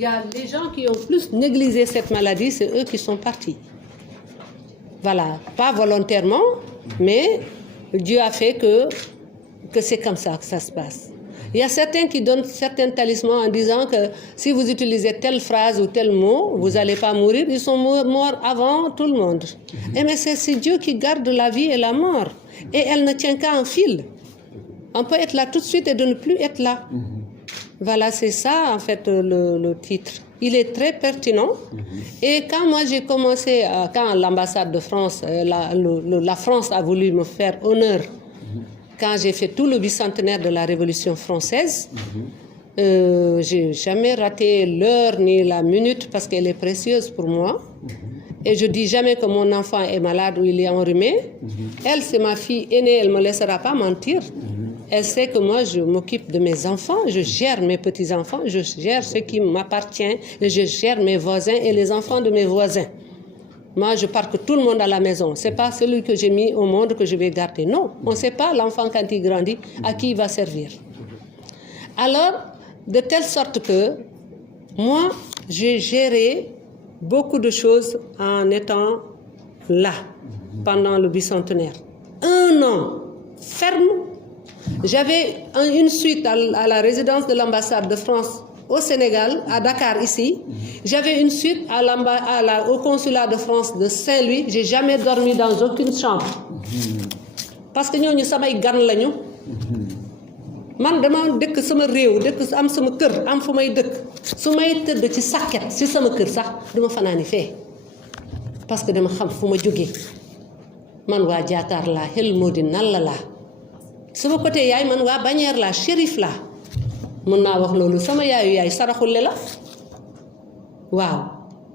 il y a les gens qui ont plus négligé cette maladie, c'est eux qui sont partis. Voilà, pas volontairement, mais Dieu a fait que c'est comme ça que ça se passe. Il y a certains qui donnent certains talismans en disant que si vous utilisez telle phrase ou tel mot, vous n'allez pas mourir. Ils sont morts avant tout le monde. Et mais c'est Dieu qui garde la vie et la mort. Et elle ne tient qu'à un fil. On peut être là tout de suite et de ne plus être là. Voilà, c'est ça en fait le titre. Il est très pertinent. Et quand moi j'ai commencé, quand l'ambassade de France, la France a voulu me faire honneur, quand j'ai fait tout le bicentenaire de la Révolution française, j'ai jamais raté l'heure ni la minute parce qu'elle est précieuse pour moi. Et je dis jamais que mon enfant est malade ou il est enrhumé. Elle, c'est ma fille aînée, elle ne me laissera pas mentir. Elle sait que moi, je m'occupe de mes enfants, je gère mes petits-enfants, je gère ce qui m'appartient, et je gère mes voisins et les enfants de mes voisins. Moi, je parque tout le monde à la maison. Ce n'est pas celui que j'ai mis au monde que je vais garder. Non, on ne sait pas l'enfant quand il grandit à qui il va servir. Alors, de telle sorte que moi, j'ai géré beaucoup de choses en étant là pendant le bicentenaire. 1 an ferme. J'avais une suite à la résidence de l'ambassade de France au Sénégal, à Dakar ici. J'avais une suite au consulat de France de Saint-Louis. J'ai jamais dormi dans aucune chambre. Parce que ñooñu samay gan lañu. Man dama dëkk sama réew, dëkk am sama kër, am fu may dëkk. Su may tëdd ci sàkket ci sama kër sax duma fanaani fee. Parce que dama xam fu ma jógee. Man waa Jaakaar laa, xel moo di Nalla laa. Sama côté yaay man waa Bañeer laa, shérif laa. Mën naa wax loolu sama yaayu yaay saraxule la waaw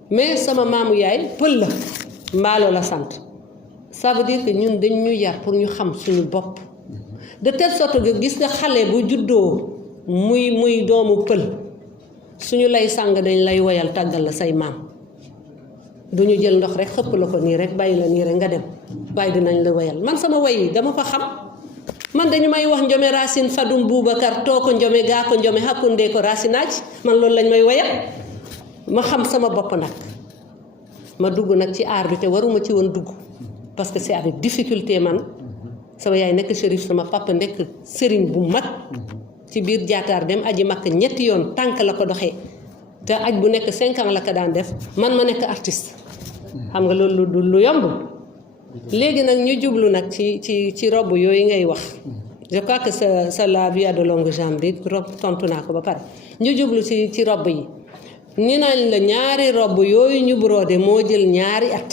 mais sama maamu yaay pël la mbaalo la sant ça veut dire que ñun dañ ñu yar pour ñu xam suñu bopp de telle sorte que gis nga xale bu juddoo muy doomu pël suñu lay sàng dañ lay woyal tàggal la say maam duñu jël ndox rek xëpp la ko nii rek bàyyi la nii rek nga dem waaye dinañ la woyal man sama woy yi dama ko xam man dañu may wax njome Racine Fadum Boubacar too ko njome gaa ko njome hakkundee ko Racinaaj man loolu lañ may woyal ma xam sama bopp nag ma dugg nag ci aar bi te waruma ci woon dugg parce que c'est avec difficulté man sama yaay nekk shérif sama papa nekk sëriñ bu mag ci biir Jaataar dem aji makk ñetti yoon tànk la ko doxee te aj bu nekk 5 ans la ko daan def man ma nekk artiste xam nga loolu lu yomb léegi nag ñu jublu nag ci robe yooyu ngay wax je crois que ça la vie de longue jambe bi robe tontu naa ko ba pare ñu jublu ci robe yi ni nañ la ñaari robe yooyu ñu brodé moo jël ñaari at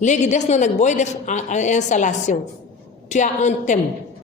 léegi des na nag booy def installation tu as un thème